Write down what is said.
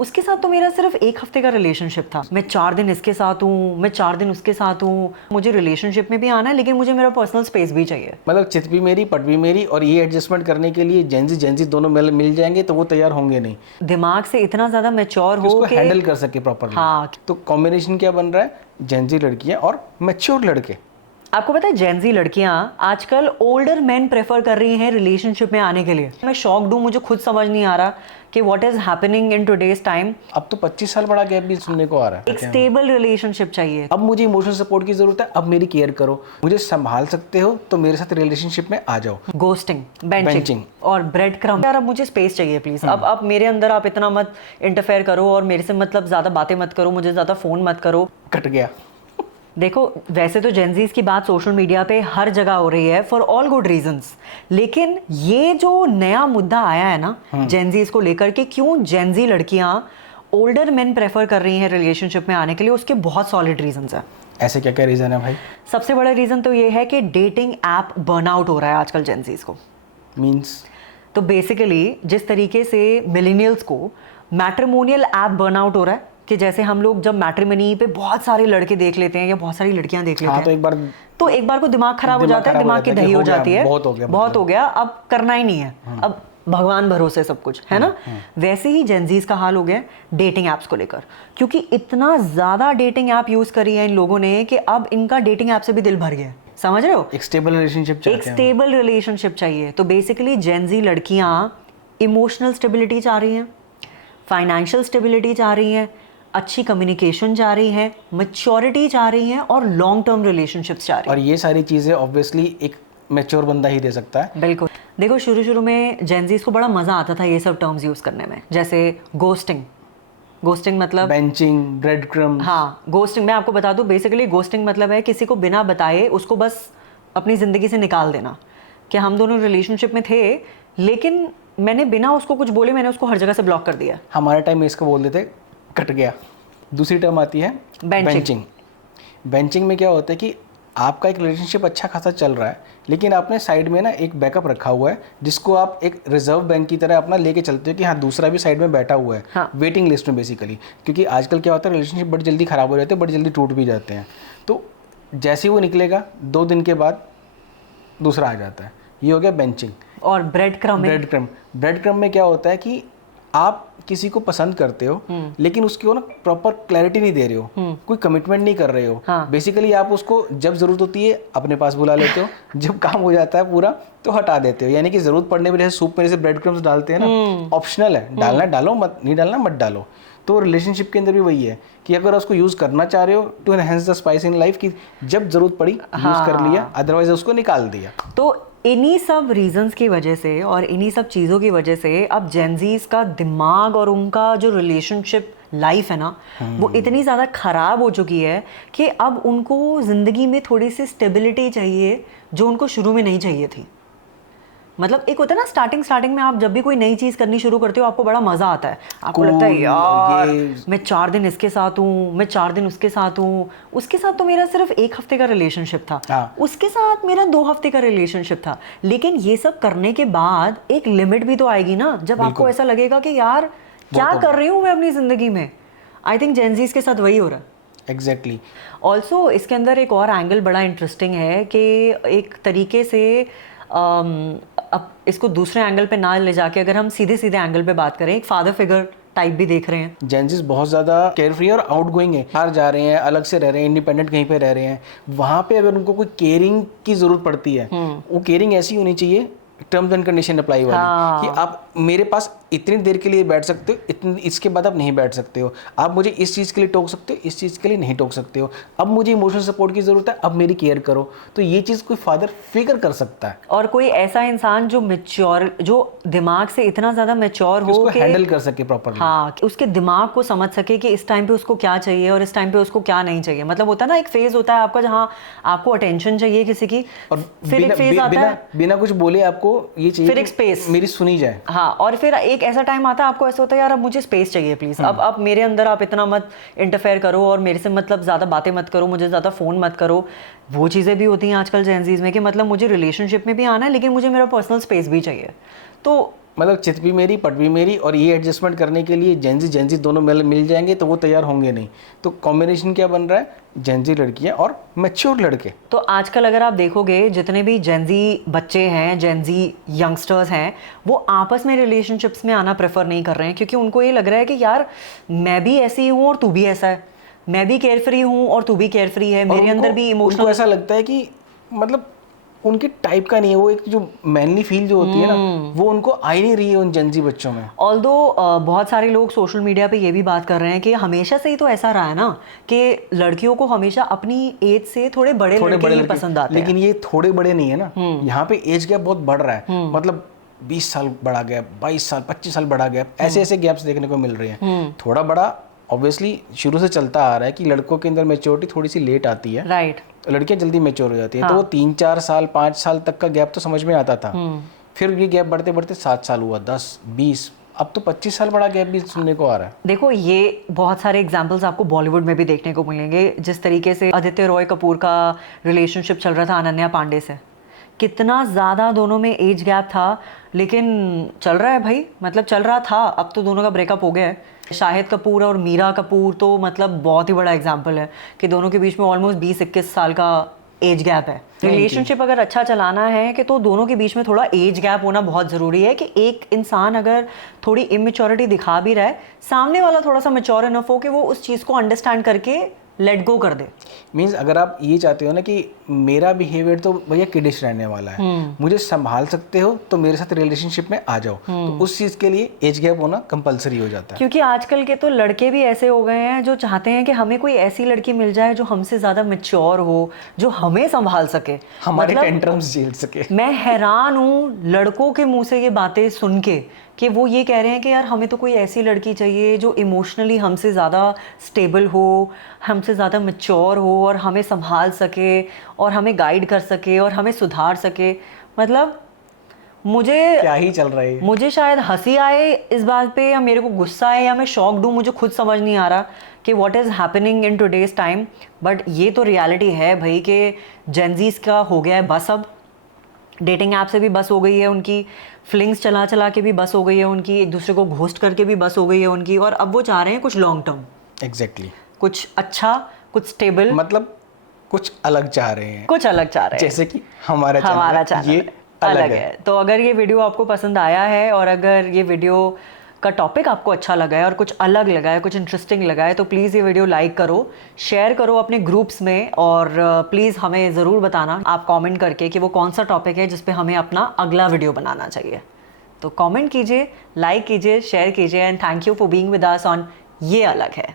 उसके साथ तो मेरा सिर्फ 1 हफ्ते का रिलेशनशिप था। मैं 4 दिन इसके साथ हूँ, मैं 4 दिन उसके साथ हूँ। मुझे रिलेशनशिप में भी आना है, लेकिन मुझे मेरा पर्सनल स्पेस भी चाहिए। मतलब चित भी मेरी पट भी मेरी, और ये एडजस्टमेंट करने के लिए जेंजी दोनों मिल जाएंगे तो वो तैयार होंगे नहीं, दिमाग से इतना ज़्यादा मैच्योर कि हो उसको कि हैंडल कर सके प्रॉपरली। हाँ। तो कॉम्बिनेशन क्या बन रहा है? जेंजी लड़कियां और मैच्योर लड़के। आपको पता है जेनजी लड़कियां आजकल ओल्डर मेन प्रेफर कर रही हैं रिलेशनशिप में आने के लिए। मैं शॉक्ड हूँ, मुझे खुद समझ नहीं आ रहा कि what is happening in today's time. अब तो 25 साल बड़ा गैप भी सुनने को आ रहा है। एक स्टेबल रिलेशनशिप चाहिए। अब मुझे इमोशनल सपोर्ट की जरूरत है, अब मेरी केयर करो, मुझे संभाल सकते हो तो मेरे साथ रिलेशनशिप में आ जाओ। गोस्टिंग, बेंचिंग और ब्रेड क्रम्ब। यार अब मुझे स्पेस चाहिए प्लीज। अब मेरे अंदर आप इतना मत इंटरफेयर करो और मेरे से मतलब ज्यादा बातें मत करो, मुझे ज्यादा फोन मत करो। कट गया। देखो वैसे तो जेनजीज की बात सोशल मीडिया पे हर जगह हो रही है फॉर ऑल गुड रीजंस, लेकिन ये जो नया मुद्दा आया है ना जेनजीज को लेकर के, क्यों जेनजी लड़कियां ओल्डर मेन प्रेफर कर रही हैं रिलेशनशिप में आने के लिए, उसके बहुत सॉलिड रीजंस हैं। ऐसे क्या क्या रीजन है भाई? सबसे बड़ा रीजन तो ये है कि डेटिंग ऐप बर्नआउट हो रहा है आजकल जेनजीज को। मींस तो बेसिकली जिस तरीके से मिलेनियल्स को मैट्रिमोनियल ऐप बर्नआउट हो रहा है, कि जैसे हम लोग जब मैट्रिमनी पे बहुत सारे लड़के देख लेते हैं या बहुत सारी लड़कियां देख लेते हाँ, हैं, तो एक बार को दिमाग खराब हो जाता है, दिमाग की दही हो जाती है, बहुत हो गया, अब करना ही नहीं है, अब भगवान भरोसे सब कुछ है ना। वैसे ही जेनजीज का हाल हो गया डेटिंग एप्स को लेकर, क्योंकि इतना ज्यादा डेटिंग ऐप यूज करी है इन लोगों ने कि अब इनका डेटिंग ऐप से भी दिल भर गया है। समझ रहे हो? एक स्टेबल रिलेशनशिप एक स्टेबल रिलेशनशिप चाहिए। तो बेसिकली जेनजी लड़कियां इमोशनल स्टेबिलिटी चाह रही हैं, फाइनेंशियल स्टेबिलिटी चाह रही हैं, अच्छी कम्युनिकेशन चाह रही है, मैच्योरिटी चाह रही है और लॉन्ग टर्म रिलेशनशिप्स चाह रही है। और ये सारी चीजें ऑब्वियसली एक मैच्योर बंदा ही दे सकता है। बिल्कुल। देखो शुरू में जेनजीज को बड़ा मजा आता था ये सब टर्म्स यूज करने में, जैसे गोस्टिंग। गोस्टिंग मतलब बेंचिंग, ब्रेड क्रम्स। हाँ, गोस्टिंग मैं आपको बता दूं, बेसिकली गोस्टिंग मतलब है किसी को बिना बताए उसको बस अपनी जिंदगी से निकाल देना। कि हम दोनों रिलेशनशिप में थे, लेकिन मैंने बिना उसको कुछ बोले मैंने उसको हर जगह से ब्लॉक कर दिया। हमारे टाइम में इसको बोल देते कट गया। दूसरी टर्म आती है बेंचिंग। बेंचिंग में क्या होता है कि आपका एक रिलेशनशिप अच्छा खासा चल रहा है, लेकिन आपने साइड में ना एक बैकअप रखा हुआ है, जिसको आप एक रिजर्व बैंक की तरह अपना लेके चलते हो कि हाँ दूसरा भी साइड में बैठा हुआ है। हाँ। वेटिंग लिस्ट में बेसिकली, क्योंकि आजकल क्या होता है रिलेशनशिप बड़ी जल्दी ख़राब हो जाते हैं, बड़ी जल्दी टूट भी जाते हैं। तो जैसे ही वो निकलेगा 2 दिन के बाद दूसरा आ जाता है। ये हो गया बेंचिंग। और ब्रेड क्रम में क्या होता है कि आप किसी को पसंद करते हो, लेकिन उसकी ना प्रॉपर क्लैरिटी नहीं दे रहे हो, कोई कमिटमेंट नहीं कर रहे हो। हाँ। बेसिकली आप उसको जब जरूरत होती है अपने पास बुला लेते हो, जब काम हो जाता है पूरा तो हटा देते हो। यानी कि जरूरत पड़ने पर जैसे सूप में जैसे ब्रेड क्रम्स डालते हैं ना, ऑप्शनल है, डालना डालो, मत नहीं डालना मत डालो। तो रिलेशनशिप के अंदर भी वही है कि अगर उसको यूज करना चाह रहे हो to enhance the spice in life, की जब जरूरत पड़ी यूज कर लिया, अदरवाइज उसको निकाल दिया। तो इन्हीं सब रीजंस की वजह से और इन्हीं सब चीज़ों की वजह से अब जेनजीज का दिमाग और उनका जो रिलेशनशिप लाइफ है ना, वो इतनी ज़्यादा ख़राब हो चुकी है कि अब उनको ज़िंदगी में थोड़ी सी स्टेबिलिटी चाहिए जो उनको शुरू में नहीं चाहिए थी। मतलब एक होता है ना स्टार्टिंग में आप जब भी कोई नई चीज़ करनी शुरू करते हो आपको बड़ा मज़ा आता है, आपको लगता है यार मैं 4 दिन इसके साथ हूँ, मैं 4 दिन उसके साथ हूँ। उसके साथ तो मेरा सिर्फ 1 हफ्ते का रिलेशनशिप था। हाँ। उसके साथ मेरा 2 हफ्ते का रिलेशनशिप था। लेकिन ये सब करने के बाद एक लिमिट भी तो आएगी ना, जब आपको ऐसा लगेगा कि यार क्या कर रही हूँ मैं अपनी ज़िंदगी में। आई थिंक जेनजीज के साथ वही हो रहा है। एग्जैक्टली। ऑल्सो इसके अंदर एक और एंगल बड़ा इंटरेस्टिंग है कि एक तरीके से अब इसको दूसरे एंगल पे ना ले जाके अगर हम सीधे एंगल पे बात करें, एक फादर फिगर टाइप भी देख रहे हैं। जेनजीज बहुत ज़्यादा केयरफ्री और आउटगोइंग है, बाहर जा रहे हैं, अलग से रह रहे हैं, इंडिपेंडेंट कहीं पे रह रहे हैं। वहाँ पे अगर उनको कोई केयरिंग की ज़रूरत पड़ती है, वो केयरिंग ऐसी होनी चाहिए टर्म्स एंड कंडीशन अप्लाई वाली। हाँ। कि आप मेरे पास इतनी देर के लिए बैठ सकते हो, इतनी इसके बाद आप नहीं बैठ सकते हो, आप मुझे इस चीज़ के लिए टोक सकते हो, इस चीज़ के लिए नहीं टोक सकते हो, अब मुझे इमोशनल सपोर्ट की ज़रूरत है, अब मेरी केयर करो। तो ये चीज़ कोई फादर फिगर कर सकता है, और कोई ऐसा इंसान जो मैच्योर, जो दिमाग से इतना ज़्यादा मैच्योर हो कि हैंडल कर सके प्रॉपर्ली। हाँ, कि उसके दिमाग को समझ सके कि इस टाइम पे उसको क्या चाहिए और इस टाइम पे उसको क्या नहीं चाहिए। मतलब होता है ना एक फेज होता है आपका जहाँ आपको अटेंशन चाहिए किसी की, और फिर एक फेज आता है बिना कुछ बोले आपको ये चाहिए, फिर एक स्पेस मेरी सुनी जाए। हाँ, और फिर एक ऐसा टाइम आता है आपको ऐसा होता है यार अब मुझे स्पेस चाहिए प्लीज। अब मेरे अंदर आप इतना मत इंटरफेयर करो और मेरे से मतलब ज्यादा बातें मत करो, मुझे ज्यादा फोन मत करो। वो चीजें भी होती हैं आजकल जेनजीज में कि मतलब मुझे रिलेशनशिप में भी आना है लेकिन मुझे मेरा पर्सनल स्पेस भी चाहिए। तो मतलब चित भी मेरी पट भी मेरी, और ये एडजस्टमेंट करने के लिए जेंजी दोनों मिल जाएंगे तो वो तैयार होंगे नहीं। तो कॉम्बिनेशन क्या बन रहा है, जेंजी लड़कियां और मैच्योर लड़के। तो आजकल अगर आप देखोगे जितने भी जेंजी बच्चे हैं, जेंजी यंगस्टर्स हैं, वो आपस में रिलेशनशिप्स में आना प्रेफर नहीं कर रहे हैं, क्योंकि उनको ये लग रहा है कि यार मैं भी ऐसी हूँ और तू भी ऐसा है, मैं भी केयर फ्री हूँ और तू भी केयर फ्री है, मेरे अंदर भी उनको ऐसा लगता है कि मतलब उनके टाइप का नहीं है वो, एक जो मैनली फील जो होती है ना, वो उनको आ ही नहीं रही है उन जेंजी बच्चों में। ऑल्दो बहुत सारे लोग सोशल मीडिया पे ये भी बात कर रहे हैं कि हमेशा से ही तो ऐसा रहा है ना कि लड़कियों को हमेशा अपनी एज से थोड़े बड़े लड़के ही पसंद आते हैं। लेकिन ये थोड़े बड़े नहीं है ना, यहाँ पे एज गैप बहुत बढ़ रहा है। मतलब 20 साल बड़ा गैप, 22 साल, 25 साल बड़ा गैप, ऐसे ऐसे गैप्स देखने को मिल रहे हैं। थोड़ा बड़ा ऑब्वियसली शुरू से चलता आ रहा है कि लड़कों के अंदर मैच्योरिटी थोड़ी सी लेट आती है, राइट, लड़कियां जल्दी मैच्योर हो जाती है। तो वो 3-4 साल 5 साल तक का गैप तो समझ में आता था, फिर ये गैप बढ़ते बढ़ते 7 साल हुआ, 10, 20, अब तो 25 साल बड़ा गैप भी सुनने को आ रहा है। देखो ये बहुत सारे एग्जाम्पल्स आपको बॉलीवुड में भी देखने को मिलेंगे। जिस तरीके से आदित्य रॉय कपूर का रिलेशनशिप चल रहा था अनन्या पांडे से, कितना ज़्यादा दोनों में एज गैप था, लेकिन चल रहा है भाई, मतलब चल रहा था, अब तो दोनों का ब्रेकअप हो गया है। शाहिद कपूर और मीरा कपूर तो मतलब बहुत ही बड़ा एग्जाम्पल है कि दोनों के बीच में ऑलमोस्ट 20-21 साल का एज गैप है। रिलेशनशिप अगर अच्छा चलाना है कि तो दोनों के बीच में थोड़ा एज गैप होना बहुत ज़रूरी है कि एक इंसान अगर थोड़ी इमेच्योरिटी दिखा भी रहा है, सामने वाला थोड़ा सा मैच्योर इनफ हो कि वो उस चीज़ को अंडरस्टैंड करके लेट गो कर दे। मीन्स अगर आप ये चाहते हो ना कि मेरा बिहेवियर तो भैया किडिश रहने वाला है, मुझे संभाल सकते हो तो मेरे साथ रिलेशनशिप में आ जाओ, तो उस चीज़ के लिए एज गैप होना कंपलसरी हो जाता है। क्योंकि आजकल के तो लड़के भी ऐसे हो गए हैं जो चाहते हैं कि हमें कोई ऐसी लड़की मिल जाए जो हमसे ज़्यादा मैच्योर हो, जो हमें संभाल सके, हमारे टेंट्रम्स झेल सके। मैं हैरान हूँ लड़कों के मुंह से ये बातें सुन के कि वो ये कह रहे हैं कि यार हमें तो कोई ऐसी लड़की चाहिए जो इमोशनली हमसे ज़्यादा स्टेबल हो, हमसे ज़्यादा मैच्योर हो और हमें संभाल सके और हमें गाइड कर सके और हमें सुधार सके। मतलब मुझे क्या ही चल रहा है, मुझे शायद हंसी आए इस बात पे, या मेरे को गुस्सा आए, या मैं शॉक्ड हूँ, मुझे खुद समझ नहीं आ रहा कि what is happening in today's time. But ये तो रियलिटी है भाई कि जेनजीज का हो गया है बस, अब डेटिंग ऐप से भी बस हो गई है उनकी, फ्लिंग्स चला चला के भी बस हो गई है उनकी, एक दूसरे को घोस्ट करके भी बस हो गई है उनकी, और अब वो चाह रहे हैं कुछ लॉन्ग टर्म। एग्जैक्टली, कुछ अच्छा, कुछ स्टेबल, मतलब कुछ अलग चाह रहे हैं, कुछ अलग चाह रहे हैं, जैसे कि हमारा चैनल ये अलग है। तो अगर ये वीडियो आपको पसंद आया है और अगर ये वीडियो का टॉपिक आपको अच्छा लगा है और कुछ अलग लगा है, कुछ इंटरेस्टिंग लगा है, तो प्लीज़ ये वीडियो लाइक करो, शेयर करो अपने ग्रुप्स में, और प्लीज़ हमें ज़रूर बताना आप कमेंट करके कि वो कौन सा टॉपिक है जिस पे हमें अपना अगला वीडियो बनाना चाहिए। तो कमेंट कीजिए, लाइक कीजिए, शेयर कीजिए, and thank you for being with us on ये अलग है।